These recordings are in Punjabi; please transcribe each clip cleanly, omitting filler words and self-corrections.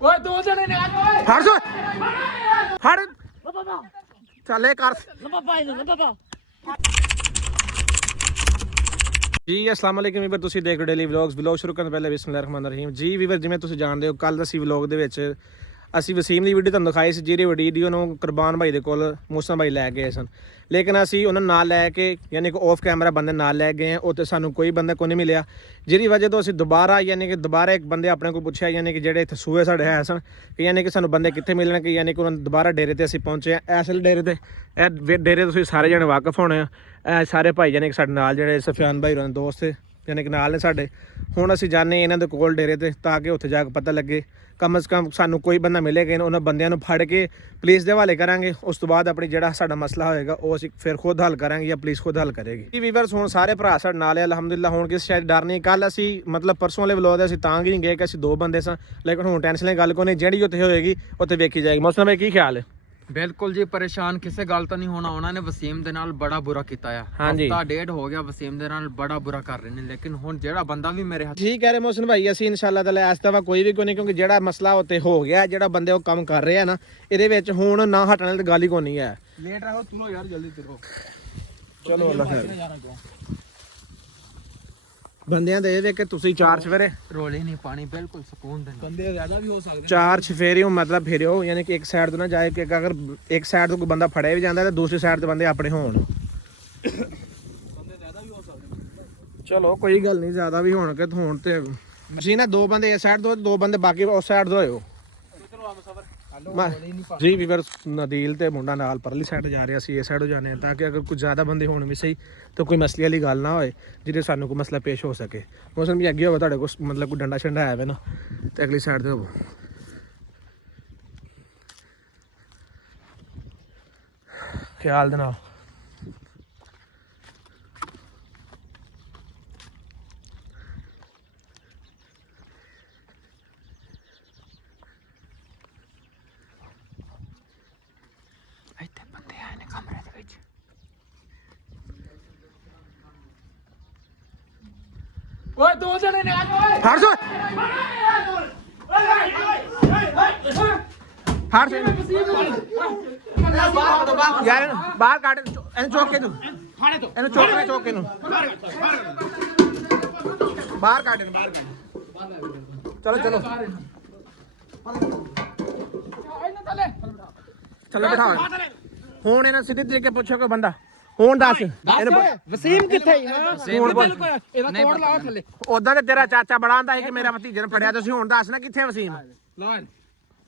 ਓਏ ਦੋ ਜਣੇ ਨੇ ਆ ਓਏ ਫੜ ਸੋ ਫੜ ਬਾਬਾ ਚੱਲੇ ਕਰ ਬਾਬਾ ਇਹਨੂੰ ਬਾਬਾ ਜੀ ਅਸਲਾਮ ਵਾਲੇਕੁਮ ਵੀਰ ਤੁਸੀਂ ਦੇਖ ਰਹੇ ਡੇਲੀ ਵਲੌਗ ਸ਼ੁਰੂ ਕਰਨ ਤੋਂ ਪਹਿਲੇ ਬਿਸਮਿਲ੍ਲਾਹਿਰ ਰਹਿਮਾਨਿਰ ਰਹੀਮ ਜੀ ਵੀਰ ਜਿਵੇਂ ਤੁਸੀਂ ਜਾਣਦੇ ਹੋ ਕੱਲ ਅਸੀਂ ਵਲੌਗ ਦੇ ਵਿੱਚ ਅਸੀਂ ਵਸੀਮ ਦੀ ਵੀਡੀਓ ਤੁਹਾਨੂੰ ਦਿਖਾਈ ਸੀ ਜਿਹੜੀ ਵੀਡੀਓ ਨੂੰ ਕੁਰਬਾਨ ਭਾਈ ਦੇ ਕੋਲ ਮੋਸਮ ਭਾਈ ਲੈ ਗਏ ਸਨ ਲੇਕਿਨ ਅਸੀਂ ਉਹਨਾਂ ਨਾਲ ਲੈ ਕੇ ਯਾਨੀ ਕਿ ਆਫ ਕੈਮਰਾ ਬੰਦੇ ਨਾਲ ਲੈ ਗਏ ਹਾਂ ਉੱਥੇ ਸਾਨੂੰ ਕੋਈ ਬੰਦਾ ਕੋਈ ਨਹੀਂ ਮਿਲਿਆ ਜਿਹਦੀ ਵਜ੍ਹਾ ਤੋਂ ਅਸੀਂ ਦੁਬਾਰਾ ਇੱਕ ਬੰਦੇ ਆਪਣੇ ਕੋਲ ਪੁੱਛਿਆ ਯਾਨੀ ਕਿ ਜਿਹੜੇ ਇੱਥੇ ਸੂਏ ਸਾਡੇ ਹੈ ਸਨ ਕਿ ਯਾਨੀ ਕਿ ਸਾਨੂੰ ਬੰਦੇ ਕਿੱਥੇ ਮਿਲਣਗੇ ਯਾਨੀ ਕਿ ਉਹਨਾਂ ਦੁਬਾਰਾ ਡੇਰੇ ਤੇ ਅਸੀਂ ਪਹੁੰਚੇ ਹਾਂ ਇਸ ਡੇਰੇ ਤੇ ਇਹ ਡੇਰੇ ਤੁਸੀਂ ਸਾਰੇ ਜਣੇ ਵਾਕਿਫ ਹੋਣੇ ਆ ਇਹ ਸਾਰੇ ਭਾਈ ਯਾਨੀ ਕਿ ਸਾਡੇ ਨਾਲ ਜਿਹੜੇ ਸਫਿਆਨ ਭਾਈ ਉਹਨਾਂ ਦੇ ਦੋਸਤ ਯਾਨੀ ਕਿ ਨਾਲ ਨੇ ਸਾਡੇ ਹੁਣ ਅਸੀਂ ਜਾਣੇ ਇਹਨਾਂ ਦੇ ਕੋਲ ਡੇਰੇ ਤੇ ਤਾਂ ਕਿ ਉੱਥੇ ਜਾ ਕੇ ਪਤਾ ਲੱਗੇ ਕਮ ਸੇ ਕਮ ਸਾਨੂੰ ਕੋਈ ਬੰਦਾ ਮਿਲੇਗਾ ਉਹਨਾਂ ਬੰਦਿਆਂ ਨੂੰ ਫੜ ਕੇ ਪੁਲਿਸ ਦੇ ਹਵਾਲੇ ਕਰਾਂਗੇ ਉਸ ਤੋਂ ਬਾਅਦ ਆਪਣੀ ਜਿਹੜਾ ਸਾਡਾ ਮਸਲਾ ਹੋਏਗਾ ਉਹ ਅਸੀਂ ਫਿਰ ਖੁਦ ਹੱਲ ਕਰਾਂਗੇ ਜਾਂ ਪੁਲਿਸ ਖੁਦ ਹੱਲ ਕਰੇਗੀ ਜੀ ਵੀਵਰਸ ਹੁਣ ਸਾਰੇ ਭਰਾ ਸਾਡੇ ਨਾਲ ਹੈ ਅਲਹਮਦੁਲਿਲਾ ਹੁਣ ਕਿਸੇ ਸ਼ਾਇਦ ਡਰ ਨਹੀਂ ਕੱਲ ਅਸੀਂ ਮਤਲਬ ਪਰਸੋਂ ਵਾਲੇ ਵਲੋਗ ਦੇ ਅਸੀਂ ਤਾਂ ਹੀ ਨਹੀਂ ਗਏ ਕਿ ਅਸੀਂ ਦੋ ਬੰਦੇ ਸਾਂ ਲੇਕਿਨ ਹੁਣ ਟੈਨਸ਼ਨ ਵਾਲੀ ਗੱਲ ਕੋਈ ਨਹੀਂ ਜਿਹੜੀ ਉੱਥੇ ਹੋਏਗੀ ਉੱਥੇ ਵੇਖੀ ਜਾਏਗੀ ਮੌਸਮ ਭਾਈ ਕੀ ਖਿਆਲ ਹੈ ਬਿਲਕੁਲ ਜੀ ਪਰੇਸ਼ਾਨ ਕਿਸੇ ਗੱਲ ਤੋਂ ਨਹੀਂ ਹੋਣਾ ਉਹਨਾਂ ਨੇ ਵਸੀਮ ਦੇ ਨਾਲ ਬੜਾ ਬੁਰਾ ਕੀਤਾ ਆ ਹਫਤਾ ਡੇਢ ਹੋ ਗਿਆ ਵਸੀਮ ਦੇ ਨਾਲ ਬੜਾ ਬੁਰਾ ਕਰ ਰਹੇ ਨੇ ਲੇਕਿਨ ਹੁਣ ਜਿਹੜਾ ਬੰਦਾ ਵੀ ਮੇਰੇ ਹੱਥ ਠੀਕ ਕਹਿ ਰਹੇ ਮੋਹਸਿਨ ਭਾਈ ਅਸੀਂ ਇਨਸ਼ਾਅੱਲਾ ਤਾਲਾ ਇਸ ਦਫਾ ਕੋਈ ਵੀ ਕੋਈ ਨਹੀਂ ਕਿਉਂਕਿ ਜਿਹੜਾ ਮਸਲਾ ਉੱਤੇ ਹੋ ਗਿਆ ਜਿਹੜਾ ਬੰਦੇ ਉਹ ਕੰਮ ਕਰ ਰਹੇ ਆ ਨਾ ਇਹਦੇ ਵਿੱਚ ਹੁਣ ਨਾ ਹਟਣ ਵਾਲੀ ਗੱਲ ਹੀ ਕੋਈ ਨਹੀਂ ਹੈ ਲੇਟ ਰਹੋ ਚਲੋ ਯਾਰ ਜਲਦੀ ਤੁਰੋ ਚਲੋ ਅੱਲਾ ਖੈਰ ਬੰਦਿਆਂ ਦੇ ਇਹ ਵੇ ਕਿ ਤੁਸੀਂ ਚਾਰ ਸਵੇਰੇ ਰੋਲੇ ਨਹੀਂ ਪਾਣੀ ਬਿਲਕੁਲ ਸਕੂਨ ਦੇ ਬੰਦੇ ਜ਼ਿਆਦਾ ਵੀ ਹੋ ਸਕਦੇ ਚਾਰ ਛਫੇਰਿਓ ਮਤਲਬ ਫੇਰਿਓ ਯਾਨੀ ਕਿ ਇੱਕ ਸਾਈਡ ਤੋਂ ਨਾ ਜਾਏ ਕਿ ਅਗਰ ਇੱਕ ਸਾਈਡ ਤੋਂ ਕੋਈ ਬੰਦਾ ਫੜਿਆ ਵੀ ਜਾਂਦਾ ਤਾਂ ਦੂਸਰੀ ਸਾਈਡ ਤੇ ਬੰਦੇ ਆਪਣੇ ਹੋਣ ਬੰਦੇ ਜ਼ਿਆਦਾ ਵੀ ਹੋ ਸਕਦੇ ਚਲੋ ਕੋਈ ਗੱਲ ਨਹੀਂ ਜ਼ਿਆਦਾ ਵੀ ਹੋਣਗੇ ਤਾਂ ਹੁਣ ਤੇ ਅਸੀਂ ਨਾ ਦੋ ਬੰਦੇ ਇਸ ਸਾਈਡ ਤੋਂ ਦੋ ਬੰਦੇ ਬਾਕੀ ਉਸ ਸਾਈਡ ਤੋਂ ਹੋਇਓ ਜੀ ਵੀਰ ਨਦੀਲ ਤੇ ਮੁੰਡਾ ਨਾਲ ਪਰਲੀ ਸਾਈਡ ਜਾ ਰਿਹਾ ਸੀ ਇਸ ਸਾਈਡ ਤੋਂ ਜਾਣੇ ਤਾਂ ਕਿ ਅਗਰ ਕੁਝ ਜ਼ਿਆਦਾ ਬੰਦੇ ਹੋਣ ਵੀ ਸਹੀ ਤਾਂ ਕੋਈ ਮਸਲੇ ਵਾਲੀ ਗੱਲ ਨਾ ਹੋਏ ਜਿਹਦੇ ਸਾਨੂੰ ਕੋਈ ਮਸਲਾ ਪੇਸ਼ ਹੋ ਸਕੇ ਮੌਸਮ ਵੀ ਅੱਗੇ ਹੋਵੇ ਤੁਹਾਡੇ ਕੋਲ ਮਤਲਬ ਕੋਈ ਡੰਡਾ ਛੰਡਾ ਆਇਆ ਨਾ ਤੇ ਅਗਲੀ ਸਾਈਡ ਤੇ ਹੋਵੋ ਖਿਆਲ ਦੇ ਨਾਲ ਓਏ ਦੋ ਜਣੇ ਨੇ ਆ ਓਏ ਫੜ ਸੋ ਫੜ ਯਾਰ ਬਾਹਰ ਕੱਢ ਇਹਨੂੰ ਚੋਕ ਕੇ ਤੂੰ ਇਹਨੂੰ ਚੋਕ ਕੇ ਨੂੰ ਬਾਹਰ ਕੱਢ ਇਹਨੂੰ ਬਾਹਰ ਚਲੋ ਚਲੋ ਚਲੋ ਬਿਠਾਓ ਹੁਣ ਇਹਨਾਂ ਸਿੱਧੇ ਤਰੀਕੇ ਪੁੱਛੋ ਕੋਈ ਬੰਦਾ ਹੁਣ ਦੱਸ ਵਸੀਮ ਕਿੱਥੇ ਇਹਦਾ ਤੋੜ ਲਾ ਥੱਲੇ ਉਦਾਂ ਤੇ ਤੇਰਾ ਚਾਚਾ ਬੜਾ ਆਂਦਾ ਸੀ ਕਿ ਮੇਰਾ ਭਤੀਜੇ ਨੂੰ ਫੜਿਆ ਤੁਸੀਂ ਹੁਣ ਦੱਸ ਨਾ ਕਿੱਥੇ ਵਸੀਮ ਲਾਇਨ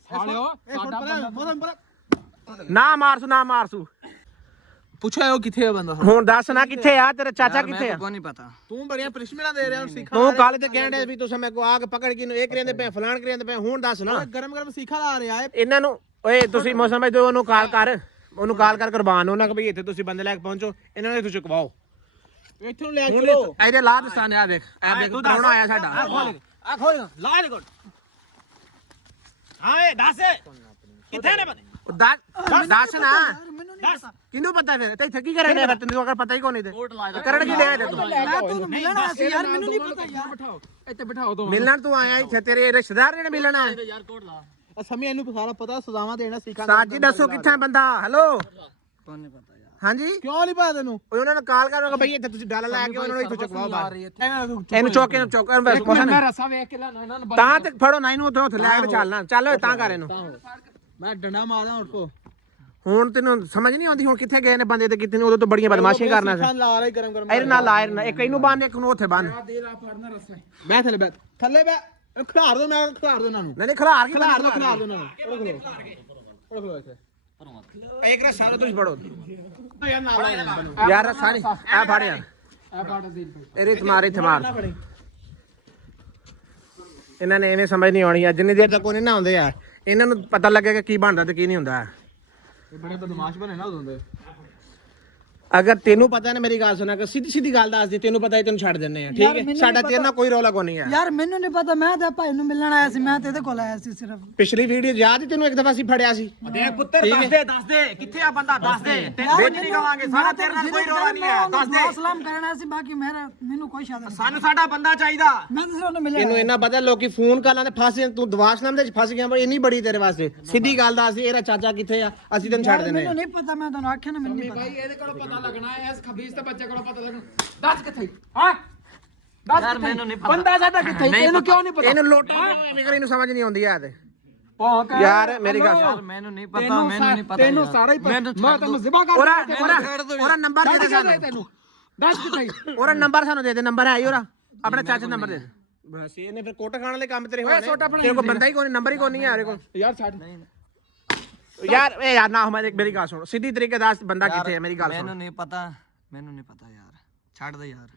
ਸਾਲਿਓ ਸਾਡਾ ਨਾ ਮਾਰਸੂ ਪੁੱਛਿਆ ਉਹ ਕਿੱਥੇ ਆ ਬੰਦਾ ਹੁਣ ਦੱਸ ਨਾ ਕਿੱਥੇ ਆ ਤੇਰਾ ਚਾਚਾ ਕਿੱਥੇ ਆ ਕੋਈ ਨਹੀਂ ਪਤਾ ਤੂੰ ਬੜੀਆਂ ਪਨਿਸ਼ਮੈਂਟਾਂ ਦੇ ਰਿਹਾ ਸਿੱਖਾ ਤੂੰ ਕੱਲ ਤੇ ਕਹਿੰਦੇ ਵੀ ਤੁਸੀਂ ਮੇਰੇ ਕੋ ਆ ਕੇ ਪਕੜ ਕੇ ਇਹ ਕਰਿੰਦੇ ਪਏ ਫਲਾਣ ਕਰਿੰਦੇ ਪਏ ਹੁਣ ਦੱਸ ਨਾ ਗਰਮ ਸਿੱਖਾ ਲਾ ਰਿਹਾ ਇਹਨਾਂ ਨੂੰ ਓਏ ਤੁਸੀਂ ਮੌਸਮ ਭਾਈ ਉਹਨੂੰ ਕਾਲ ਕਰ ਕੁਰਬਾਨ ਉਹਨਾਂ ਕਿ ਭਈ ਇੱਥੇ ਤੁਸੀਂ ਬੰਦੇ ਲੈ ਕੇ ਪਹੁੰਚੋ ਇਹਨਾਂ ਨੂੰ ਇੱਥੋਂ ਚੁਕਵਾਓ ਇੱਥੇ ਨੂੰ ਲੈ ਚਲੋ ਇਹਦੇ ਲਾ ਦਸਤਾਨੇ ਆ ਦੇਖ ਕੌਣ ਆਇਆ ਸਾਡਾ ਆ ਖੋਲ ਲਾ ਇਹਦੇ ਕੋਲ ਹਾਂ ਇਹ ਦੱਸ ਕਿੱਥੇ ਨੇ ਬੰਦੇ ਦੱਸ ਨਾ ਕਿਹਨੂੰ ਪਤਾ ਫਿਰ ਤੇ ਇੱਥੇ ਕੀ ਕਰਨ ਦੇ ਫਿਰ ਤੈਨੂੰ ਅਗਰ ਪਤਾ ਹੀ ਕੋਈ ਨਹੀਂ ਤੇ ਕਰਨ ਕੀ ਲਿਆ ਤੂੰ ਮਿਲਣਾ ਸੀ ਯਾਰ ਮੈਨੂੰ ਨਹੀਂ ਪਤਾ ਯਾਰ ਬਿਠਾਓ ਇੱਥੇ ਬਿਠਾਓ ਦੋ ਮਿਲਣ ਤੂੰ ਆਇਆ ਇੱਥੇ ਤੇਰੇ ਰਿਸ਼ਤੇਦਾਰ ਨੇ ਮਿਲਣਾ ਯਾਰ ਕੋਟ ਲਾ ਸਮੇਂ ਇਹਨੂੰ ਸਾਰਾ ਪਤਾ ਸਜ਼ਾਵਾਂ ਦੇਣਾ ਸਿੱਖਾਂ ਸਾਜੀ ਦੱਸੋ ਕਿੱਥੇ ਬੰਦਾ ਹੈਲੋ ਕੋਈ ਨਹੀਂ ਪਤਾ ਯਾਰ ਹਾਂਜੀ ਕਿਉਂ ਨਹੀਂ ਪਤਾ ਤੈਨੂੰ ਉਹਨਾਂ ਨੂੰ ਕਾਲ ਕਰੋਗੇ ਬਈ ਇੱਥੇ ਤੁਸੀਂ ਡਾਲਾ ਲੈ ਕੇ ਉਹਨਾਂ ਨੂੰ ਇੱਥੋਂ ਚੁਕਵਾਓ ਬਾਹਰ ਇਹਨੂੰ ਚੌਕ ਬਸ ਕੁਛ ਮੈਂ ਰਸਾ ਵੇਖ ਕੇ ਲੈਣਾ ਇਹਨਾਂ ਨੂੰ ਤਾਂ ਤੇ ਫੜੋ ਨਾ ਇਹਨੂੰ ਉੱਥੇ ਲੈ ਕੇ ਚੱਲਣਾ ਚੱਲ ਤਾਂ ਕਰ ਇਹਨੂੰ ਮੈਂ ਡੰਡਾ ਮਾਰਦਾ ਉੱਠੋ ਹੁਣ ਤੈਨੂੰ ਸਮਝ ਨਹੀਂ ਆਉਂਦੀ ਹੁਣ ਕਿੱਥੇ ਗਏ ਨੇ ਬੰਦੇ ਤੇ ਕਿਤੇ ਉਦੋਂ ਤੋਂ ਬੜੀਆਂ ਬਦਮਾਸ਼ੀਆਂ ਕਰਨਾ ਸੀ ਲਾ ਰਿਹਾ ਗਰਮ ਇਹਦੇ ਨਾਲ ਲਾਇਰ ਇੱਕ ਇਹਨੂੰ ਬੰਨ ਇੱਕ ਨੂੰ ਉੱਥੇ ਬੰਨ ਮੈਂ ਥੱਲੇ ਬੈ ਖਿਲਾਰ ਦੋ ਮੈਂ ਖਿਲਾਰ ਦੋ ਇਹਨਾਂ ਨੂੰ ਨਹੀਂ ਖਿਲਾਰ ਕੇ ਖਿਲਾਰ ਦੋ ਇਹਨਾਂ ਨੂੰ ਖੜੋ ਇੱਥੇ ਇੱਕ ਰਸਾ ਤੁਸੀਂ ਫੜੋ ਯਾਰ ਨਾਲ ਯਾਰ ਰਸਾ ਨਹੀਂ ਆ ਫੜ ਯਾਰ ਆ ਬਾਟ ਦੇ ਇਹਦੇ ਇੱਥੇ ਮਾਰ ਇਹਨਾਂ ਨੇ ਐਵੇਂ ਸਮਝ ਨਹੀਂ ਆਉਣੀ ਜਿੰਨੀ ਦੇਰ ਤੱਕ ਉਹ ਨਹੀਂ ਨਾ ਆਉਂਦੇ ਯਾਰ ਇਹਨਾਂ ਨੂੰ ਪਤਾ ਲੱਗੇਗਾ ਕੀ ਬਣਦਾ ਤੇ ਕੀ ਨਹੀਂ ਹੁੰਦਾ ਇਹ ਬੜੇ ਬਦਮਾਸ਼ ਬਣੇ ਨਾ ਉਦੋਂ ਦੇ ਅਗਰ ਤੈਨੂੰ ਪਤਾ ਨਾ ਮੇਰੀ ਗੱਲ ਸੁਣਾ ਕਿ ਸਿੱਧੀ ਸਿੱਧੀ ਗੱਲ ਦੱਸ ਦੇ ਤੈਨੂੰ ਪਤਾ ਹੈ ਤੈਨੂੰ ਛੱਡ ਦਿੰਨੇ ਆ ਠੀਕ ਹੈ ਸਾਡਾ ਤੇਰੇ ਨਾਲ ਕੋਈ ਰੌਲਾ ਕੋਈ ਨਹੀਂ ਹੈ ਯਾਰ ਮੈਨੂੰ ਨਹੀਂ ਪਤਾ ਮੈਂ ਤਾਂ ਭਾਈ ਨੂੰ ਮਿਲਣ ਆਇਆ ਸੀ ਮੈਂ ਤੇ ਇਹਦੇ ਕੋਲ ਆਇਆ ਸੀ ਸਿਰਫ ਪਿਛਲੀ ਵੀਡੀਓ ਯਾਦ ਹੈ ਤੈਨੂੰ ਇੱਕ ਦਫਾ ਅਸੀਂ ਫੜਿਆ ਸੀ ਦੇਖ ਪੁੱਤਰ ਦੱਸ ਦੇ ਕਿੱਥੇ ਆ ਬੰਦਾ ਦੱਸ ਦੇ ਤੈਨੂੰ ਵਿੱਚ ਨਹੀਂ ਕਵਾਂਗੇ ਸਾਡਾ ਤੇਰੇ ਨਾਲ ਕੋਈ ਰੌਲਾ ਨਹੀਂ ਹੈ ਦੱਸ ਦੇ ਸਲਾਮ ਕਰਨਾ ਸੀ ਬਾਕੀ ਮੈਨੂੰ ਕੋਈ ਸ਼ਾਇਦ ਨਹੀਂ ਸਾਨੂੰ ਸਾਡਾ ਬੰਦਾ ਚਾਹੀਦਾ ਮੈਂ ਤਾਂ ਸਿਰਫ ਉਹਨੂੰ ਮਿਲਿਆ ਇਹਨੂੰ ਇੰਨਾ ਪਤਾ ਲੋਕੀ ਫੋਨ ਕਾਲਾਂ ਤੇ ਫਸ ਜਾਂਦੇ ਤੂੰ ਦਵਾਸ਼ਨਾਮ ਦੇ ਵਿੱਚ ਫਸ ਗਿਆ ਪਰ ਇੰਨੀ ਬੜੀ ਤੇਰੇ ਵਾਸਤੇ ਸਿੱਧੀ ਗੱਲ ਦੱਸ ਦੇ ਇਹਦਾ ਚਾਚਾ ਕਿੱਥੇ ਆ ਅਸੀਂ ਤੈਨੂੰ ਛੱਡ ਦਿੰਨੇ ਆ ਮੈਨੂੰ ਨਹੀਂ ਪਤਾ ਮੈਂ ਤੁਹਾਨੂੰ ਆਖਿਆ ਨਾ ਮੈਨੂੰ ਨਹੀਂ ਪਤਾ ਭਾਈ ਇਹਦੇ ਕੋਲੋਂ ਪਤਾ ਲੱਗਣਾ ਹੈ ਇਸ ਖਬੀਸ ਤੇ ਬੱਚੇ ਕੋਲੋਂ ਪਤਾ ਲੱਗਣਾ ਦੱਸ ਕਿੱਥੇ ਹਾਂ ਦੱਸ ਯਾਰ ਮੈਨੂੰ ਨਹੀਂ ਪਤਾ ਬੰਦਾ ਸਾਡਾ ਕਿੱਥੇ ਇਹਨੂੰ ਕਿਉਂ ਨਹੀਂ ਪਤਾ ਇਹਨੂੰ ਲੋਟਾ ਐਵੇਂ ਕਰ ਇਹਨੂੰ ਸਮਝ ਨਹੀਂ ਆਉਂਦੀ ਯਾਰ ਭੌਂਕ ਯਾਰ ਮੇਰੀ ਗੱਲ ਯਾਰ ਮੈਨੂੰ ਨਹੀਂ ਪਤਾ ਮੈਨੂੰ ਨਹੀਂ ਪਤਾ ਤੈਨੂੰ ਸਾਰਾ ਹੀ ਪਤਾ ਮੈਂ ਤੈਨੂੰ ਜ਼ਿਬਾ ਕਰ ਉਹਦਾ ਨੰਬਰ ਦੇ ਦੇ ਸਾਨੂੰ ਤੈਨੂੰ ਦੱਸ ਕਿੱਥੇ ਉਹਦਾ ਨੰਬਰ ਸਾਨੂੰ ਦੇ ਦੇ ਨੰਬਰ ਹੈ ਹੀ ਉਹਦਾ ਆਪਣੇ ਚਾਚੇ ਨੰਬਰ ਦੇ ਬਸ ਇਹਨੇ ਫਿਰ ਕੋਟ ਖਾਣ ਵਾਲੇ ਕੰਮ ਤੇਰੇ ਹੋਣੇ ਤੇਰੇ ਕੋਲ ਬੰਦਾ ਹੀ ਕੋਈ ਨੰਬਰ ਹੀ ਕੋਈ ਨਹੀਂ ਆ ਉਹਦੇ ਕੋਲ ਯਾਰ ਛੱਡ ਯਾਰ ਇਹ ਯਾਰ ਨਾ ਹਮਾਰੇ ਮੇਰੀ ਗੱਲ ਸੁਣ ਸਿੱਧੀ ਤਰੀਕੇ ਦੱਸ ਬੰਦਾ ਕਿੱਥੇ ਹੈ ਮੇਰੀ ਗੱਲ ਸੁਣ ਮੈਨੂੰ ਨਹੀਂ ਪਤਾ ਯਾਰ ਛੱਡ ਦੇ ਯਾਰ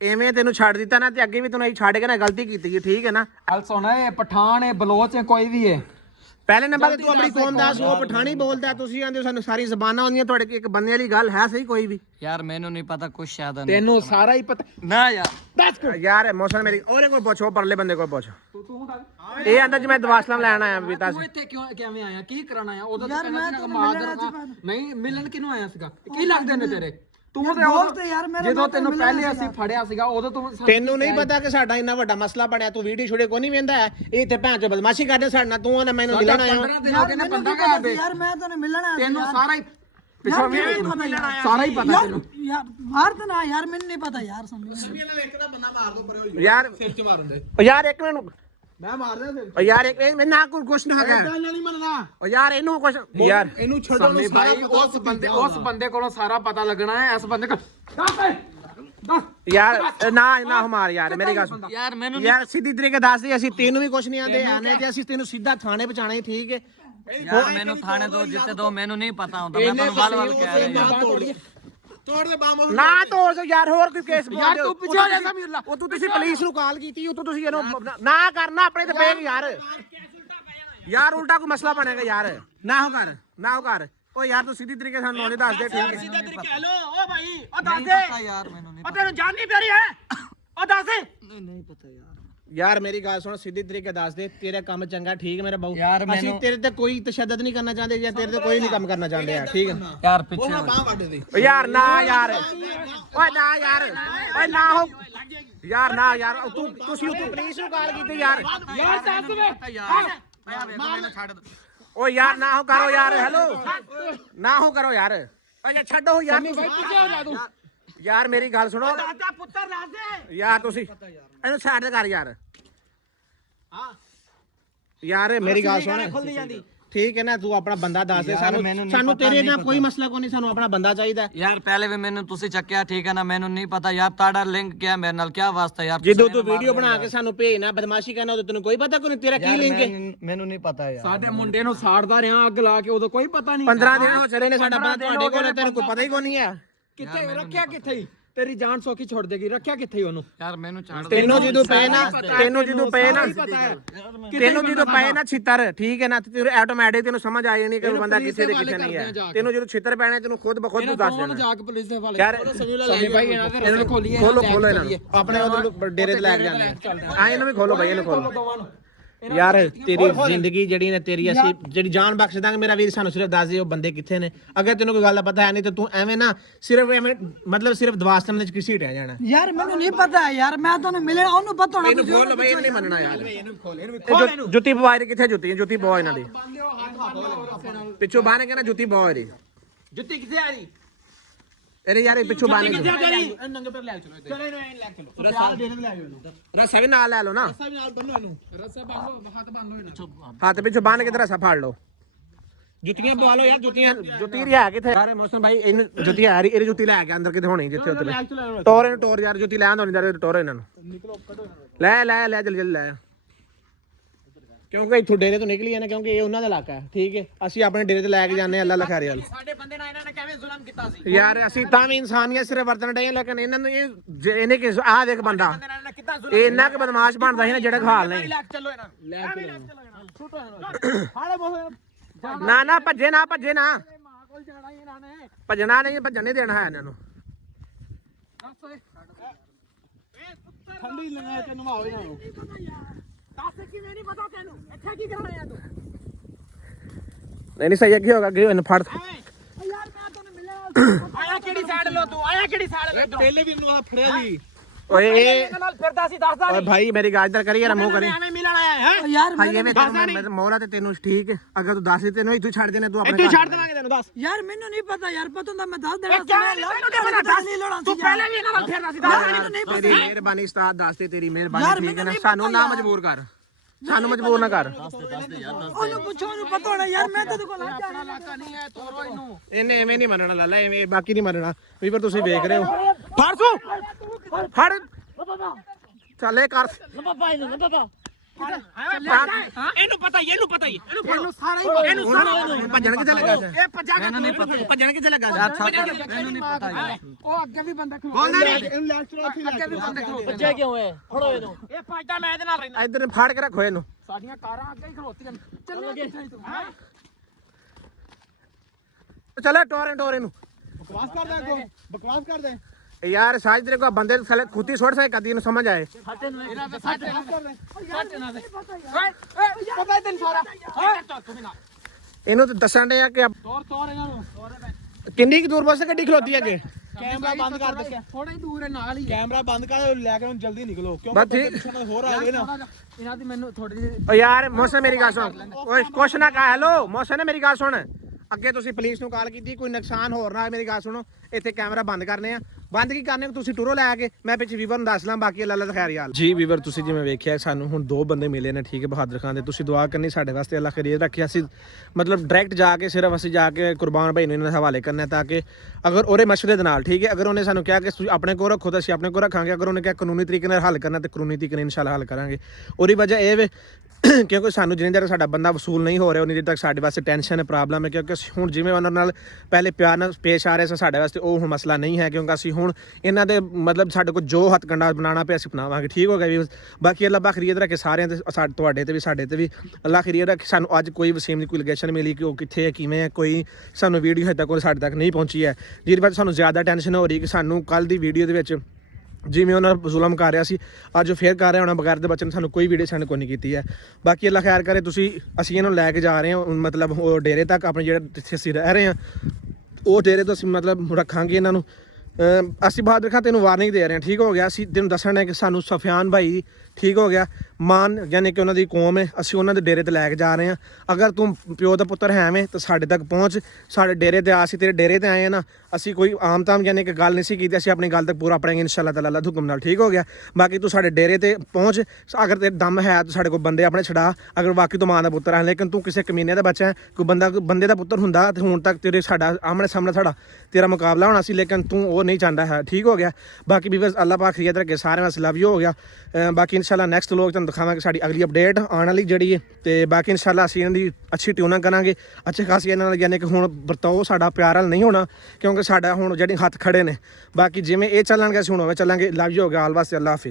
ਐਵੇਂ ਤੈਨੂੰ ਛੱਡ ਦਿੱਤਾ ਨਾ ਤੇ ਅੱਗੇ ਵੀ ਤੂੰ ਨਹੀਂ ਛੱਡ ਕੇ ਨਾ ਗਲਤੀ ਕੀਤੀ ਹੈ ਠੀਕ ਹੈ ਨਾ ਗੱਲ ਸੁਣ ਇਹ ਪਠਾਨ ਹੈ ਬਲੋਚ ਹੈ ਕੋਈ ਵੀ ਹੈ ਪਹਿਲੇ ਨੰਬਰ ਤੇ ਤੂੰ ਆਪਣੀ ਕੌਮ ਦੱਸ ਉਹ ਪਠਾਣੀ ਬੋਲਦਾ ਤੁਸੀਂ ਆਂਦੇ ਸਾਨੂੰ ਸਾਰੀ ਜ਼ਬਾਨਾਂ ਆਉਂਦੀਆਂ ਤੁਹਾਡੇ ਇੱਕ ਬੰਦੇ ਵਾਲੀ ਗੱਲ ਹੈ ਸਹੀ ਕੋਈ ਵੀ ਯਾਰ ਮੈਨੂੰ ਨਹੀਂ ਪਤਾ ਕੁਛ ਸ਼ਾਇਦ ਨਹੀਂ ਤੈਨੂੰ ਸਾਰਾ ਹੀ ਪਤਾ ਨਾ ਯਾਰ ਦੱਸ ਯਾਰ ਮੌਸਮ ਮੇਰੀ ਉਹਦੇ ਕੋਲ ਪੁੱਛੋ ਪਰਲੇ ਬੰਦੇ ਕੋਲ ਪੁੱਛ ਇਹ ਆਂਦਾ ਜੀ ਮੈਂ ਦਵਾਸਲਾਮ ਲੈਣ ਆਇਆ ਵੀ ਤਾਂ ਤੂੰ ਇੱਥੇ ਕਿਵੇਂ ਆਇਆ ਕੀ ਕਰਨ ਆਇਆ ਉਦੋਂ ਤਾਂ ਕਹਿੰਦਾ ਸੀ ਮਾਦਰ ਨਹੀਂ ਮਿਲਣ ਕਿਨੂੰ ਆਇਆ ਸੀਗਾ ਕੀ ਲੱਗਦੇ ਨੇ ਤੇਰੇ ਤੂੰ ਤੇ ਦੋਸਤ ਯਾਰ ਮੇਰਾ ਜਦੋਂ ਤੈਨੂੰ ਪਹਿਲੇ ਅਸੀਂ ਫੜਿਆ ਸੀਗਾ ਉਦੋਂ ਤੂੰ ਤੈਨੂੰ ਨਹੀਂ ਪਤਾ ਕਿ ਸਾਡਾ ਇੰਨਾ ਵੱਡਾ ਮਸਲਾ ਬਣਿਆ ਤੂੰ ਵੀਡੀਓ ਛੋੜੇ ਕੋਈ ਨਹੀਂ ਵੇਂਦਾ ਇਹ ਤੇ ਭੈਣ ਚੋ ਬਦਮਾਸ਼ੀ ਕਰਦੇ ਸਾਡੇ ਨਾਲ ਤੂੰ ਨਾ ਮੈਨੂੰ ਮਿਲਣ ਆਇਆ 15 ਦਿਨ ਹੋ ਗਏ ਨੇ ਬੰਦਾ ਗਾਇਬ ਹੈ ਯਾਰ ਮੈਂ ਤੁਹਾਨੂੰ ਮਿਲਣ ਆਇਆ ਤੈਨੂੰ ਸਾਰਾ ਹੀ ਪਿੱਛੋਂ ਸਾਰਾ ਹੀ ਪਤਾ ਤੈਨੂੰ ਯਾਰ ਮਾਰ ਤਾਂ ਨਾ ਯਾਰ ਮੈਨੂੰ ਨਹੀਂ ਪਤਾ ਯਾਰ ਸਮਝ ਯਾਰ ਸਿਰ ਚ ਮਾਰਨ ਦੇ ਯਾਰ ਇੱਕ ਮਿੰਟ ਮੈਂ ਮਾਰ ਦਿਆਂ ਸਿਰ ਓ ਯਾਰ ਇੱਕ ਮੈਂ ਨਾ ਕੋਈ ਕੁਛ ਨਾ ਹੈਗਾ ਗੱਲ ਨਹੀਂ ਮੰਨਦਾ ਓ ਯਾਰ ਇਹਨੂੰ ਕੁਛ ਯਾਰ ਇਹਨੂੰ ਛੱਡੋ ਨੂੰ ਭਾਈ ਉਸ ਬੰਦੇ ਕੋਲੋਂ ਸਾਰਾ ਪਤਾ ਲੱਗਣਾ ਹੈ ਇਸ ਬੰਦੇ ਕੋਲ ਦੱਸ ਯਾਰ ਨਾ ਹਮਾਰ ਯਾਰ ਮੇਰੀ ਗੱਲ ਸੁਣ ਯਾਰ ਮੈਨੂੰ ਯਾਰ ਸਿੱਧੀ ਤਰੀਕੇ ਦੱਸ ਦੇ ਅਸੀਂ ਤੈਨੂੰ ਵੀ ਕੁਛ ਨਹੀਂ ਆਂਦੇ ਆਨੇ ਤੇ ਅਸੀਂ ਤੈਨੂੰ ਸਿੱਧਾ ਥਾਣੇ ਪਹੁੰਚਾਣਾ ਹੀ ਠੀਕ ਹੈ ਯਾਰ ਮੈਨੂੰ ਥਾਣੇ ਤੋਂ ਜਿੱਤੇ ਦੋ ਮੈਨੂੰ ਨਹੀਂ ਪਤਾ ਹੁੰਦਾ ਮੈਂ ਤੁਹਾਨੂੰ ਵਾਲ ਕਹਿ ਰਿਹਾ ਤੋੜ ਦੇ ਬਾਮ ਨਾ ਤੋੜ ਸੋ ਯਾਰ ਹੋਰ ਕੋਈ ਕੇਸ ਯਾਰ ਤੂੰ ਪਿੱਛੇ ਹੋ ਜਾ ਸਮੀਰਲਾ ਉਹ ਤੁਸੀਂ ਪੁਲਿਸ ਨੂੰ ਕਾਲ ਕੀਤੀ ਉਹ ਤੁਸੀਂ ਇਹਨੂੰ ਨਾ ਕਰਨਾ ਆਪਣੇ ਤੇ ਪਏਗਾ ਯਾਰ ਉਲਟਾ ਕੋਈ ਮਸਲਾ ਬਣੇਗਾ ਯਾਰ ਨਾ ਹੋ ਕਰ ਓ ਯਾਰ ਤੂੰ ਸਿੱਧੀ ਤਰੀਕੇ ਸਾਨੂੰ ਨੌਲੇਜ ਦੱਸ ਦੇ ਠੀਕ ਹੈ ਸਿੱਧਾ ਤਰੀਕੇ ਹਲੋ ਓ ਭਾਈ ਓ ਦੱਸ ਦੇ ਯਾਰ ਮੈਨੂੰ ਨਹੀਂ ਪਤਾ ਤੈਨੂੰ ਜਾਣ ਨਹੀਂ ਪਿਆਰੀ ਹੈ ਓ ਦੱਸ ਦੇ ਨਹੀਂ ਪਤਾ ਯਾਰ ਯਾਰ ਮੇਰੀ ਗੱਲ ਸੁਣ ਸਿੱਧੀ ਤਰੀਕੇ ਦੱਸ ਦੇ ਤੇਰਾ ਕੰਮ ਚੰਗਾ ਠੀਕ ਹੈ ਮੇਰਾ ਬਾਊ ਯਾਰ ਅਸੀਂ ਤੇਰੇ ਤੇ ਕੋਈ ਤਸ਼ੱਦਦ ਨਹੀਂ ਕਰਨਾ ਚਾਹੁੰਦੇ ਜਾਂ ਤੇਰੇ ਤੇ ਕੋਈ ਨਹੀਂ ਕੰਮ ਕਰਨਾ ਚਾਹੁੰਦੇ ਆ ਠੀਕ ਹੈ ਯਾਰ ਪਿੱਛੇ ਬਾਹ ਵੱਢ ਦੇ ਓ ਯਾਰ ਨਾ ਯਾਰ ਓਏ ਨਾ ਹੋ ਯਾਰ ਨਾ ਯਾਰ ਤੁਸੀਂ ਪੁਲਿਸ ਨੂੰ ਕਾਲ ਕੀਤੀ ਯਾਰ ਦੱਸ ਵੇ ਓ ਯਾਰ ਨਾ ਹੋ ਕਰੋ ਯਾਰ ਹੈਲੋ ਨਾ ਹੋ ਕਰੋ ਯਾਰ ਓਏ ਛੱਡੋ ਯਾਰ ਭਾਈ ਪਿੱਛੇ ਹੋ ਜਾ ਤੂੰ ਯਾਰ ਮੇਰੀ ਗੱਲ ਸੁਣੋ ਦਾਦਾ ਪੁੱਤਰ ਦੱਸ ਦੇ ਯਾਰ ਤੁਸੀਂ ਇਹਨੂੰ ਸਾਈਡ ਤੇ ਕਰ ਯਾਰ ਯਾਰ ਮੇਰੀ ਗੱਲ ਸੁਣ ਠੀਕ ਹੈ ਨਾ ਤੂੰ ਆਪਣਾ ਬੰਦਾ ਦੱਸ ਦੇ ਸਾਨੂੰ ਤੇਰੇ ਨਾਲ ਕੋਈ ਮਸਲਾ ਕੋਈ ਨਹੀਂ ਸਾਨੂੰ ਆਪਣਾ ਬੰਦਾ ਚਾਹੀਦਾ ਯਾਰ ਪਹਿਲੇ ਵੀ ਮੈਨੂੰ ਤੁਸੀਂ ਚੱਕਿਆ ਠੀਕ ਹੈ ਨਾ ਮੈਨੂੰ ਨਹੀਂ ਪਤਾ ਯਾਰ ਤੁਹਾਡਾ ਲਿੰਕ ਕਿਆ ਮੇਰੇ ਨਾਲ ਕੀ ਵਾਸਤਾ ਯਾਰ ਜਦੋਂ ਤੂੰ ਵੀਡੀਓ ਬਣਾ ਕੇ ਸਾਨੂੰ ਭੇਜਣਾ ਬਦਮਾਸ਼ੀ ਕਰਨਾ ਉਦੋਂ ਤੈਨੂੰ ਕੋਈ ਪਤਾ ਕੋਈ ਤੇਰਾ ਕੀ ਲਿੰਕ ਹੈ ਮੈਨੂੰ ਨਹੀਂ ਪਤਾ ਯਾਰ ਸਾਡੇ ਮੁੰਡੇ ਨੂੰ ਸਾੜਦਾ ਰਿਹਾ ਅੱਗ ਲਾ ਕੇ ਉਦੋਂ ਕੋਈ ਪਤਾ ਨਹੀਂ 15 ਦਿਨ ਹੋ ਚਲੇ ਨੇ ਸਾਡਾ ਬੰਦਾ ਤੁਹਾਡੇ ਕੋਲ ਤੈਨੂੰ ਕੋਈ ਪਤਾ ਹੀ ਕੋਈ ਨਹੀਂ ਹੈ ਕਿੱਥੇ ਰੱਖਿਆ ਕਿੱਥੇ ਹੀ ਤੇਰੀ ਜਾਨ ਸੌਖੀ ਛੋੜ ਦੇਗੀ ਰੱਖਿਆ ਕਿੱਥੇ ਹੀ ਉਹਨੂੰ ਯਾਰ ਮੈਨੂੰ ਛੱਡ ਤੈਨੂੰ ਜਦੋਂ ਪਏ ਨਾ ਛਿੱਤਰ ਠੀਕ ਹੈ ਨਾ ਤੇ ਤੇਰੇ ਆਟੋਮੈਟਿਕ ਤੈਨੂੰ ਸਮਝ ਆ ਜਾਣੀ ਕਿ ਬੰਦਾ ਕਿੱਥੇ ਤੇ ਕਿੱਥੇ ਨਹੀਂ ਹੈ ਤੈਨੂੰ ਜਦੋਂ ਛਿੱਤਰ ਪੈਣਾ ਤੈਨੂੰ ਖੁਦ ਬਖੁਦ ਤੂੰ ਦੱਸ ਦੇਣਾ ਜਾ ਕੇ ਪੁਲਿਸ ਦੇ ਹਵਾਲੇ ਯਾਰ ਸਮੀ ਭਾਈ ਇਹਨਾਂ ਦੇ ਖੋਲੀਏ ਖੋਲੋ ਇਹਨਾਂ ਨੂੰ ਆਪਣੇ ਉਧਰ ਡੇਰੇ ਤੇ ਲੈ ਕੇ ਜਾਂਦੇ ਆ ਇਹਨੂੰ ਵੀ ਖੋਲੋ ਭਾਈ ਇਹਨੂੰ ਖੋਲੋ ਯਾਰ ਤੇਰੀ ਜ਼ਿੰਦਗੀ ਜਿਹੜੀ ਨੇ ਤੇਰੀ ਅਸੀਂ ਜਿਹੜੀ ਜਾਨ ਬਖਸ਼ ਦਾਂਗੇ ਮੇਰਾ ਵੀਰ ਸਾਨੂੰ ਸਿਰਫ ਦੱਸ ਦੇ ਉਹ ਬੰਦੇ ਕਿੱਥੇ ਨੇ ਅਗਰ ਤੈਨੂੰ ਕੋਈ ਗੱਲ ਦਾ ਪਤਾ ਹੈ ਨਹੀਂ ਤੇ ਤੂੰ ਐਵੇਂ ਨਾ ਸਿਰਫ ਐਵੇਂ ਮਤਲਬ ਸਿਰਫ ਦਵਾਸਤਮ ਦੇ ਕਿਸੇ ਢਿਆ ਜਾਣਾ ਯਾਰ ਮੈਨੂੰ ਨਹੀਂ ਪਤਾ ਯਾਰ ਮੈਂ ਤੁਹਾਨੂੰ ਮਿਲਿਆ ਉਹਨੂੰ ਪਤਾ ਹੋਣਾ ਇਹਨੂੰ ਖੋਲ ਬਈ ਇਹਨੂੰ ਨਹੀਂ ਮੰਨਣਾ ਯਾਰ ਜੁੱਤੀ ਪਵਾਏ ਦੀ ਕਿੱਥੇ ਜੁੱਤੀ ਪਵਾ ਇਹਨਾਂ ਦੀ ਪਿੱਛੋਂ ਬਾਹਰ ਕੇ ਨਾ ਜੁੱਤੀ ਪਵਾ ਇਹਦੀ ਜੁੱਤੀ ਕਿੱਥੇ ਆ ਰਹੀ ਇਹਦੇ ਯਾਰ ਪਿੱਛੋਂ ਬਾਹਰ ਨੰਗੇ ਪਰ ਲੈ ਚਲੋ ਇਹਨੂੰ ਐਂ ਲੈ ਚਲੋ ਰਸਾ ਦੇ ਲੈ ਆਇਓ ਇਹਨੂੰ ਰਸਾ ਵੀ ਨਾਲ ਲੈ ਲਓ ਨਾ ਰਸਾ ਵੀ ਨਾਲ ਬੰਨੋ ਇਹਨੂੰ ਰਸਾ ਬੰਨੋ ਹੱਥ ਬੰਨੋ ਇਹਨੂੰ ਹੱਥ ਪਿੱਛੋਂ ਬੰਨ ਕੇ ਤੇ ਰਸਾ ਫੜ ਲਓ ਜੁੱਤੀਆਂ ਪਵਾ ਲਓ ਯਾਰ ਜੁੱਤੀ ਰਿਆ ਕਿੱਥੇ ਯਾਰ ਮੌਸਮ ਭਾਈ ਇਹਨੂੰ ਜੁੱਤੀ ਆ ਰਹੀ ਇਹਦੀ ਜੁੱਤੀ ਲੈ ਕੇ ਅੰਦਰ ਕਿਤੇ ਹੋਣੀ ਜਿੱਥੇ ਉੱਤੇ ਟੋਰ ਯਾਰ ਜੁੱਤੀ ਲੈਣ ਹੋਣੀ ਯਾਰ ਟੋਰ ਇਹਨਾਂ ਨੂੰ ਲੈ ਜਲਦੀ ਲੈ ਕਿਉਂਕਿ ਇੱਥੋਂ ਡੇਰੇ ਤੋਂ ਨਿਕਲੀ ਹੈ ਨਾ ਕਿਉਂਕਿ ਇਹ ਉਹਨਾਂ ਦਾ ਇਲਾਕਾ ਹੈ ਠੀਕ ਹੈ ਅਸੀਂ ਆਪਣੇ ਡੇਰੇ ਤੇ ਲੈ ਕੇ ਜਾਂਦੇ ਹਾਂ ਅੱਲਾ ਲਖਾਰੇ ਵਾਲ ਸਾਡੇ ਬੰਦੇ ਨਾਲ ਇਹਨਾਂ ਨੇ ਕਿਵੇਂ ਜ਼ੁਲਮ ਕੀਤਾ ਸੀ ਯਾਰ ਅਸੀਂ ਤਾਂ ਵੀ ਇਨਸਾਨੀਅਤ ਸਿਰਫ ਵਰਤਣ ਡਏ ਲੇਕਿਨ ਇਹਨਾਂ ਨੂੰ ਇਹਨੇ ਕਿ ਆਹ ਦੇਖ ਬੰਦਾ ਇਹਨਾਂ ਕਿੱਦਾਂ ਇਹ ਇੰਨਾ ਕਿ ਬਦਮਾਸ਼ ਬਣਦਾ ਸੀ ਨਾ ਜਿਹੜਾ ਹਾਲ ਨਹੀਂ ਲੈ ਕੇ ਚੱਲੋ ਇਹਨਾਂ ਨਾ ਭੱਜੇ ਨਾ ਭੱਜਣਾ ਨਹੀਂ, ਭੱਜਣ ਨਹੀਂ ਦੇਣਾ ਹੈ ਇਹਨਾਂ ਨੂੰ। ਠੰਡੀ ਲੰਗਾ ਤੈਨੂੰ ਮਾਹੋ ਇਹਨਾਂ ਨੂੰ ਦੱਸ ਕਿਵੇਂ ਨਹੀਂ ਪਤਾ ਤੈਨੂੰ ਇੱਥੇ ਕੀ ਕਰਨ ਆਇਆ ਤੂੰ ਨਹੀਂ ਸਹੀ ਅੱਗੇ ਹੋਗਾ, ਅੱਗੇ ਇਹਨੂੰ ਫੜ। ਯਾਰ ਮੈਂ ਤੈਨੂੰ ਮਿਲਿਆ ਆਇਆ ਕਿਹੜੀ ਸਾਈਡ ਲੋ ਤੂੰ ਆਇਆ ਕਿਹੜੀ ਸਾਈਡ ਲੋ ਪਹਿਲੇ ਵੀ ਮੈਨੂੰ ਆ ਫੜਿਆ ਸੀ ਓਏ ਇਹ ਨਾਲ ਫਿਰਦਾ ਸੀ ਦੱਸਦਾ ਓਏ ਭਾਈ ਮੇਰੀ ਗੱਲ ਇੱਧਰ ਕਰੀ ਯਾਰ, ਮੂੰਹ ਕਰੀ। ਐਵੇਂ ਮਿਲਣ ਆਇਆ ਹੈ ਯਾਰ ਭਾਈ ਐਵੇਂ ਤੈਨੂੰ ਮੋਹਰਾ ਤੇ ਤੈਨੂੰ ਠੀਕ ਹੈ, ਅਗਰ ਤੂੰ ਦੱਸ ਦੇ ਤੈਨੂੰ ਇੱਥੋਂ ਛੱਡ ਦੇਣਾ, ਤੂੰ ਆਪਣੇ ਇੱਥੇ ਘਰ ਛੱਡ ਦੇਵਾਂਗੇ ਤੈਨੂੰ ਦੱਸ ਯਾਰ ਮੈਨੂੰ ਨਹੀਂ ਪਤਾ ਯਾਰ, ਪਤਾ ਹੁੰਦਾ ਮੈਂ ਦੱਸ ਦੇਣਾ ਸੀ। ਤੂੰ ਪਹਿਲੇ ਵੀ ਇਹਨਾਂ ਨਾਲ ਫਿਰਦਾ ਸੀ ਦੱਸ ਤੇਰੀ ਮਿਹਰਬਾਨੀ ਉਸਤਾਦ, ਦੱਸ ਦੇ, ਤੇਰੀ ਮਿਹਰਬਾਨੀ ਠੀਕ ਹੈ ਨਾ, ਸਾਨੂੰ ਨਾ ਮਜਬੂਰ ਕਰ, ਸਾਨੂੰ ਮਜਬੂਰ ਨਾ ਕਰ। ਉਹਨੂੰ ਪੁੱਛੋ, ਉਹਨੂੰ ਪਤਾ ਹੋਣਾ ਯਾਰ, ਮੈਂ ਤੇਰੇ ਕੋਲ ਆ ਜਾਣਾ। ਇਲਾਕਾ ਨਹੀਂ ਹੈ, ਤੋਰੋ ਇਹਨੂੰ। ਇਹਨੇ ਐਵੇਂ ਨਹੀਂ ਮੰਨਣਾ ਲਾਲਾ, ਐਵੇਂ ਬਾਕੀ ਨਹੀਂ ਮੰਨਣਾ ਵੀ, ਪਰ ਤੁਸੀਂ ਵੇਖ ਰਹੇ ਹੋ। ਫੜ ਤੂੰ ਫੜ, ਚੱਲ ਇਹ ਕਰ। ਪਾਪਾ ਇਹਨੂੰ ਪਾਪਾ ਇਹਨੂੰ ਪਤਾ ਹੀ ਇਹਨੂੰ ਸਾਰਾ ਹੀ ਇਹਨੂੰ ਸਾਰਾ ਭੱਜਣ ਕਿੱਥੇ ਲੱਗਾ ਸੀ? ਇਹ ਭੱਜਾ ਕੇ ਭੱਜਣ ਕਿੱਥੇ ਲੱਗਾ ਮੈਨੂੰ ਨਹੀਂ ਪਤਾ ਯਾਰ। ਉਹ ਅੱਗੇ ਵੀ ਬੰਦਾ ਬੋਲਦਾ ਨਹੀਂ। ਇਹਨੂੰ ਲੈਫਟ ਤੋਂ ਉੱਥੇ ਅੱਗੇ ਵੀ ਬੰਦੇ ਖਲੋਤੇ ਬੱਚੇ ਕਿਉਂ ਹੈ? ਫੜੋ ਇਹਨੂੰ। ਇਹ ਭੱਜਦਾ ਮੈਂ ਇਹਦੇ ਨਾਲ ਰਹਿੰਦਾ ਇੱਧਰ ਫੜ ਕੇ ਰੱਖੋ ਇਹਨੂੰ। ਸਾਡੀਆਂ ਕਾਰਾਂ ਅੱਗੇ ਹੀ ਖਲੋਤੀਆਂ ਚੱਲੇ ਟੋਰੇ ਨੂੰ। ਬਕਵਾਸ ਕਰਦਾ ਕੋ ਬਕਵਾਸ ਕਰਦਾ ਯਾਰ ਸਾਜ ਤੇਰੇ ਕੋ ਬੰਦੇ ਥਲੇ ਖੁੱਤੀ ਛੋੜ ਸਕੇ ਕਦੀ ਨੂੰ ਸਮਝ ਆਏ। ਪਤਾ ਹੀ ਤੈਨੂੰ ਸਾਰਾ ਇਹਨੂੰ ਤਾਂ ਦੱਸਣ ਦੇ ਆ ਕਿ ਤੋਰ ਇਹਨਾਂ ਨੂੰ ਕਿੰਨੀ ਕੁ ਦੂਰ ਬਸ ਗੱਡੀ ਖਲੋਤੀ ਅੱਗੇ। ਕੈਮਰਾ ਬੰਦ ਕਰ ਦੇ ਥੋੜਾ ਹੀ ਦੂਰ ਹੈ, ਨਾਲ ਹੀ ਹੈ। ਕੈਮਰਾ ਬੰਦ ਕਰ ਲੈ ਕੇ ਹੁਣ ਜਲਦੀ ਨਿਕਲੋ ਬਸ ਠੀਕ। ਪਿੱਛੇ ਨਾਲ ਹੋਰ ਆ ਗਏ ਨਾ ਇਹਨਾਂ ਦੀ ਮੈਨੂੰ ਥੋੜੀ ਜਿਹੀ ਓ ਯਾਰ ਮੌਸਮ ਮੇਰੀ ਗੱਲ ਸੁਣ, ਓਏ ਕੁਛ ਨਾ ਕਹ। ਹੈਲੋ ਮੌਸਮ ਨੇ ਮੇਰੀ ਗੱਲ ਸੁਣ, ਅੱਗੇ ਤੁਸੀਂ ਪੁਲਿਸ ਨੂੰ ਕਾਲ ਕੀਤੀ, ਕੋਈ ਨੁਕਸਾਨ ਹੋਰ ਨਾ ਹੋਏ, ਮੇਰੀ ਗੱਲ ਸੁਣੋ। ਇੱਥੇ ਕੈਮਰਾ ਬੰਦ ਕਰਨੇ ਆ। ਬੰਦ ਕੀ ਕਰਨੇ, ਤੁਸੀਂ ਟੂਰੋ ਲੈ ਕੇ ਮੈਂ ਪਿੱਛੇ ਵੀਵਰ ਨੂੰ ਦੱਸ ਲਾਂ, ਬਾਕੀ ਅੱਲਾ ਦਾ ਖੈਰ ਯਾਰ। ਜੀ ਵੀਵਰ, ਤੁਸੀਂ ਜਿਵੇਂ ਵੇਖਿਆ ਸਾਨੂੰ ਹੁਣ 2 ਬੰਦੇ ਮਿਲੇ ਨੇ, ਠੀਕ ਹੈ, ਬਹਾਦਰ ਖਾਨ ਦੇ। ਤੁਸੀਂ ਦੁਆ ਕਰਨੀ ਸਾਡੇ ਵਾਸਤੇ, ਅੱਲਾ ਖੈਰ ਰੱਖਿਆ। ਅਸੀਂ ਮਤਲਬ ਡਾਇਰੈਕਟ ਜਾ ਕੇ ਸਿਰਫ ਅਸੀਂ ਜਾ ਕੇ ਕੁਰਬਾਨ ਭਾਈ ਨੂੰ ਇਹਨਾਂ ਦੇ ਹਵਾਲੇ ਕਰਨਾ, ਤਾਂ ਕਿ ਅਗਰ ਉਹਦੇ ਮਸ਼ਵਰੇ ਦੇ ਨਾਲ, ਠੀਕ ਹੈ, ਅਗਰ ਉਹਨੇ ਸਾਨੂੰ ਕਿਹਾ ਕਿ ਤੁਸੀਂ ਆਪਣੇ ਕੋਲ ਰੱਖੋ ਤਾਂ ਅਸੀਂ ਆਪਣੇ ਕੋਲ ਰੱਖਾਂਗੇ। ਅਗਰ ਉਹਨੇ ਕਿਹਾ ਕਾਨੂੰਨੀ ਤਰੀਕੇ ਨਾਲ ਹੱਲ ਕਰਨਾ ਤੇ ਕਾਨੂੰਨੀ ਤਰੀਕੇ ਨਾਲ ਇਨਸ਼ਾਅੱਲਾ ਹੱਲ ਕਰਾਂਗੇ। ਉਹਦੀ ਵਜ੍ਹਾ ਇਹ ਵੇ ਕਿਉਂਕਿ ਸਾਨੂੰ ਜਿੰਨੇ ਦੇਰ ਸਾਡਾ ਬੰਦਾ ਵਸੂਲ ਨਹੀਂ ਹੋ ਰਿਹਾ ਉਨੀ ਦੇਰ ਤੱਕ ਸਾਡੇ ਵਾਸਤੇ ਟੈਨਸ਼ਨ ਹੈ, ਪ੍ਰੋਬਲਮ ਹੈ। ਕਿਉਂਕਿ ਅਸੀਂ ਹੁਣ ਜਿਵੇਂ ਉਹਨਾਂ ਨਾਲ ਪਹਿਲੇ ਪਿਆਰ ਨਾਲ ਪੇਸ਼ ਆ ਰਹੇ ਸੀ, ਸਾਡੇ ਵਾਸਤੇ ਉਹ ਹੁਣ ਮਸਲਾ ਨਹੀਂ ਹੈ। ਕਿਉਂਕਿ ਅਸੀਂ ਹੁਣ ਇਹਨਾਂ ਦੇ ਮਤਲਬ ਸਾਡੇ ਕੋਲ ਜੋ ਹੱਥਕੰਡਾ ਬਣਾਉਣਾ ਪਿਆ ਅਸੀਂ ਬਣਾਵਾਂਗੇ, ਠੀਕ ਹੋ ਗਿਆ ਵੀ। ਬਾਕੀ ਅੱਲਾ ਬਖਰੀਅਤ ਰੱਖੇ ਸਾਰਿਆਂ ਤੇ, ਤੁਹਾਡੇ ਤੇ ਵੀ ਸਾਡੇ ਤੇ ਵੀ ਅੱਲਾ ਖੈਰੀਅਤ ਰੱਖੇ। ਸਾਨੂੰ ਅੱਜ ਕੋਈ ਵਸੀਮ ਦੀ ਕੋਈ ਲੋਕੇਸ਼ਨ ਮਿਲੀ ਕਿ ਉਹ ਕਿੱਥੇ ਹੈ, ਕਿਵੇਂ ਹੈ, ਕੋਈ ਸਾਨੂੰ ਵੀਡੀਓ ਹਜੇ ਤੱਕ ਸਾਡੇ ਤੱਕ ਨਹੀਂ ਪਹੁੰਚੀ ਹੈ, ਜਿਹਦੇ ਬਾਰੇ ਸਾਨੂੰ ਜ਼ਿਆਦਾ ਟੈਨਸ਼ਨ ਹੋ ਰਹੀ ਕਿ ਸਾਨੂੰ ਕੱਲ ਦੀ ਵੀਡੀਓ ਦੇ ਵਿੱਚ ਜਿਵੇਂ ਉਹਨਾਂ ਜ਼ੁਲਮ ਕਰ ਰਿਹਾ ਸੀ, ਅੱਜ ਉਹ ਫੇਰ ਕਰ ਰਿਹਾ ਹੋਣਾ ਬਗੈਰ ਦੇ ਬੱਚੇ ਨੇ, ਸਾਨੂੰ ਕੋਈ ਵੀਡੀਓ ਸੈਂਡ ਕੋਈ ਨਹੀਂ ਕੀਤੀ ਹੈ। ਬਾਕੀ ਅੱਲਾ ਖੈਰ ਕਰੇ। ਅਸੀਂ ਇਹਨਾਂ ਨੂੰ ਲੈ ਕੇ ਜਾ ਰਹੇ ਹਾਂ ਮਤਲਬ ਉਹ ਡੇਰੇ ਤੱਕ, ਆਪਣੇ ਜਿਹੜੇ ਜਿੱਥੇ ਅਸੀਂ ਰਹਿ ਰਹੇ ਹਾਂ ਉਹ ਡੇਰੇ ਤੋਂ ਅਸੀਂ ਮਤਲਬ ਰੱਖਾਂਗੇ ਇਹਨਾਂ ਨੂੰ। ਅਸੀਂ ਬਹਾਦਰ ਖਾਨ ਤੈਨੂੰ ਵਾਰਨਿੰਗ ਦੇ ਰਹੇ ਹਾਂ, ਠੀਕ ਹੋ ਗਿਆ। ਅਸੀਂ ਤੈਨੂੰ ਦੱਸਣਾ ਹੈ ਕਿ ਸਾਨੂੰ ਸਫਿਆਨ ਭਾਈ, ਠੀਕ ਹੋ ਗਿਆ, ਮਾਨ ਯਾਨੀ ਕਿ ਉਹਨਾਂ ਦੀ ਕੌਮ ਹੈ, ਅਸੀਂ ਉਹਨਾਂ ਦੇ ਡੇਰੇ ਤੇ ਲੈ ਕੇ ਜਾ ਰਹੇ ਹਾਂ। ਅਗਰ ਤੂੰ ਪਿਓ ਦਾ ਪੁੱਤਰ ਹੈ ਐਵੇਂ ਤਾਂ ਸਾਡੇ ਤੱਕ ਪਹੁੰਚ, ਸਾਡੇ ਡੇਰੇ ਤੇ ਆ। ਅਸੀਂ ਤੇਰੇ ਡੇਰੇ ਤੇ ਆਏ ਹਾਂ ਨਾ, ਅਸੀਂ ਕੋਈ ਆਮ ਤਾਮ ਯਾਨੀ ਕਿ ਗੱਲ ਨਹੀਂ ਸੀ ਕੀਤੀ, ਅਸੀਂ ਆਪਣੀ ਗੱਲ ਤੱਕ ਪੂਰਾ ਪੜਾਂਗੇ ਇਨਸ਼ਾਅੱਲਾ ਤਾਲਾ ਅੱਲਾ ਦੇ ਹੁਕਮ ਨਾਲ, ਠੀਕ ਹੋ ਗਿਆ। ਬਾਕੀ ਤੂੰ ਸਾਡੇ ਡੇਰੇ ਤੇ ਪਹੁੰਚ, ਅਗਰ ਤੇਰੇ ਦਮ ਹੈ ਤਾਂ ਸਾਡੇ ਕੋਲ ਬੰਦੇ ਆਪਣੇ ਛਡਾ, ਅਗਰ ਬਾਕੀ ਤੂੰ ਮਾਂ ਦਾ ਪੁੱਤਰ ਹੈ। ਲੇਕਿਨ ਤੂੰ ਕਿਸੇ ਕਮੀਨੇ ਦਾ ਬੱਚਾ ਹੈ, ਕੋਈ ਬੰਦੇ ਦਾ ਪੁੱਤਰ ਹੁੰਦਾ ਤੇ ਹੁਣ ਤੱਕ ਤੇਰੇ ਸਾਡਾ ਆਮਣੇ ਸਾਹਮਣੇ ਤੇਰਾ ਮੁਕਾਬਲਾ ਹੋਣਾ ਸੀ, ਲੇਕਿਨ ਤੂੰ ਉਹ ਨਹੀਂ ਚਾਹੁੰਦਾ ਹੈ, ਠੀਕ ਹੋ ਗਿਆ। ਬਾਕੀ ਵੀ ਬਸ ਅੱਲਾ ਪਾਕ ਖੈਰੀਅਤ ਰੱਖੇ ਸਾਰਿਆਂ ਵਾਸਤੇ, ਲਵ ਯੂ ਹੋ ਗਿਆ। ਬਾਕੀ ਇਨਸ਼ਾਅੱਲਾ ਨੈਕਸਟ ਲੋਕ ਤੁਹਾਨੂੰ ਦਿਖਾਵਾਂਗੇ ਸਾਡੀ ਅਗਲੀ ਅਪਡੇਟ ਆਉਣ ਵਾਲੀ ਜਿਹੜੀ ਹੈ, ਤੇ ਬਾਕੀ ਇਨਸ਼ਾਅੱਲਾ ਅਸੀਂ ਇਹਨਾਂ ਦੀ ਅੱਛੀ ਟਿਊਨਿੰਗ ਕਰਾਂਗੇ, ਅੱਛੇ ਖਾਸੀ ਇਹਨਾਂ ਨਾਲ, ਯਾਨੀ ਕਿ ਹੁਣ ਵਰਤਾਓ ਸਾਡਾ ਪਿਆਰ ਵਾਲ ਨਹੀਂ ਹੋਣਾ, ਕਿਉਂਕਿ ਸਾਡਾ ਹੁਣ ਜਿਹੜੇ ਹੱਥ ਖੜੇ ਨੇ। ਬਾਕੀ ਜਿਵੇਂ ਇਹ ਚੱਲਣਗੇ ਅਸੀਂ ਹੁਣ ਉਵੇਂ ਚੱਲਾਂਗੇ। ਲਵ ਯੂ ਹੋ ਗਿਆ, ਆਲ ਵਾਸਤੇ, ਅੱਲਾ ਹਾਫਿਜ਼।